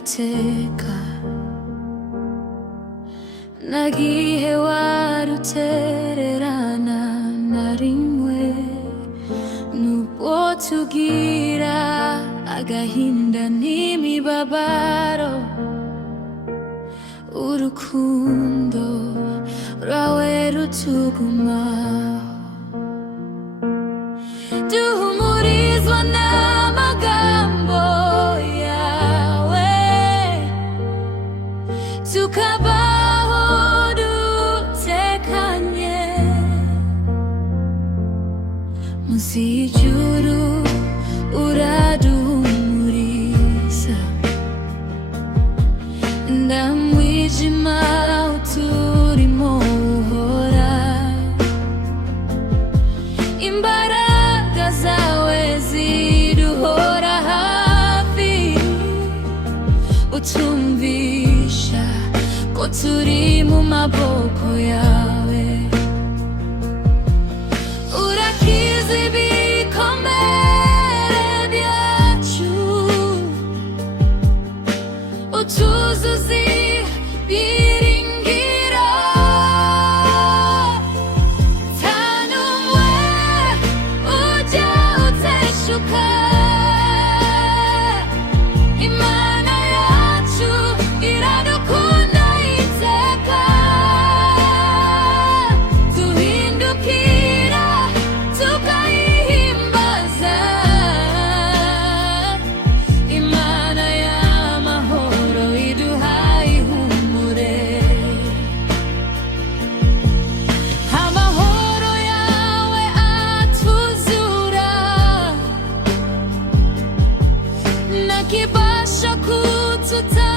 iteka nagihe warutererana na rimwe nubwo tugira agahinda n'imibabaro urukundo rwawe rutugumaho duhumurizwa n'amagambo yawe tukabaho dutekanye munsi y'ijuru uraduhumuriza ndamwijima uturimo uhora imbaraga zawe ziduhora hafi utumvisha ko turi mu maboko yawe urakiza ibikomere byacu utuzuza ibyiringiro nta n'umwe ujya uteshuka Imana yacu iradukunda iteka duhindukira tukayihimbaza Imana y'amahoro iduhaye ihumure amahoro yawe atuzura nakibasha kututa